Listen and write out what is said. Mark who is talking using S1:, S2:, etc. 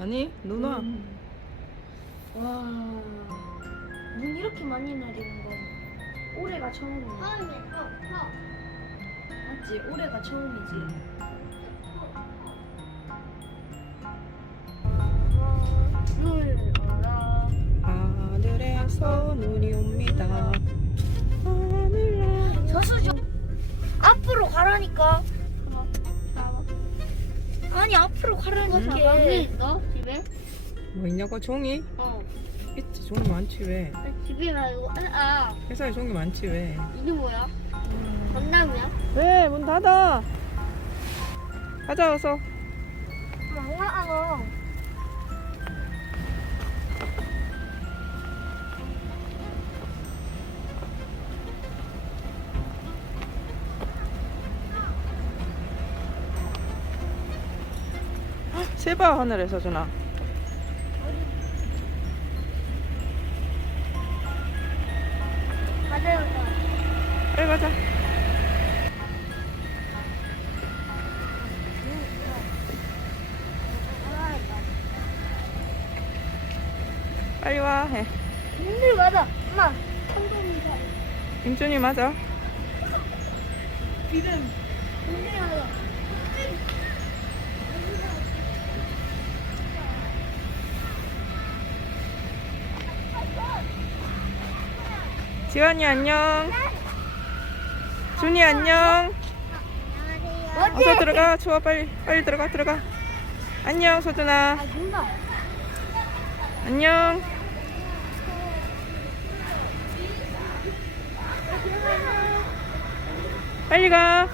S1: 아니 누나
S2: 음. 와. 눈 이렇게 많이 내리는 건 올해가 처음이야. 맞지? 올해가 처음이지. 물 알아.
S1: 하늘에서 눈이 옵니다.
S2: 앞으로 가라니까. 아니 앞으로 가라는 게.
S3: 여기 있어 집에?
S1: 뭐 있냐고 종이?
S3: 어.
S1: 있지 종이 많지 왜?
S3: 나 집에 말고 아, 아
S1: 회사에 종이 많지 왜?
S3: 이게 뭐야? 음. 전남이야?
S1: 왜 문 닫아 가자 어서.
S2: 어, 엄마, 엄마.
S1: 세봐 하늘에서
S2: 맞아요.
S1: 빨리 가자 빨리 와해
S2: 눈들 맞아. 엄마. 천둥이다.
S1: 임준이 맞아
S2: 눈들 맞아.
S1: 지환이 안녕. 준이 안녕. 어서 들어가. 추워 빨리 빨리 들어가 들어가. 안녕 소준아. 안녕. 빨리 가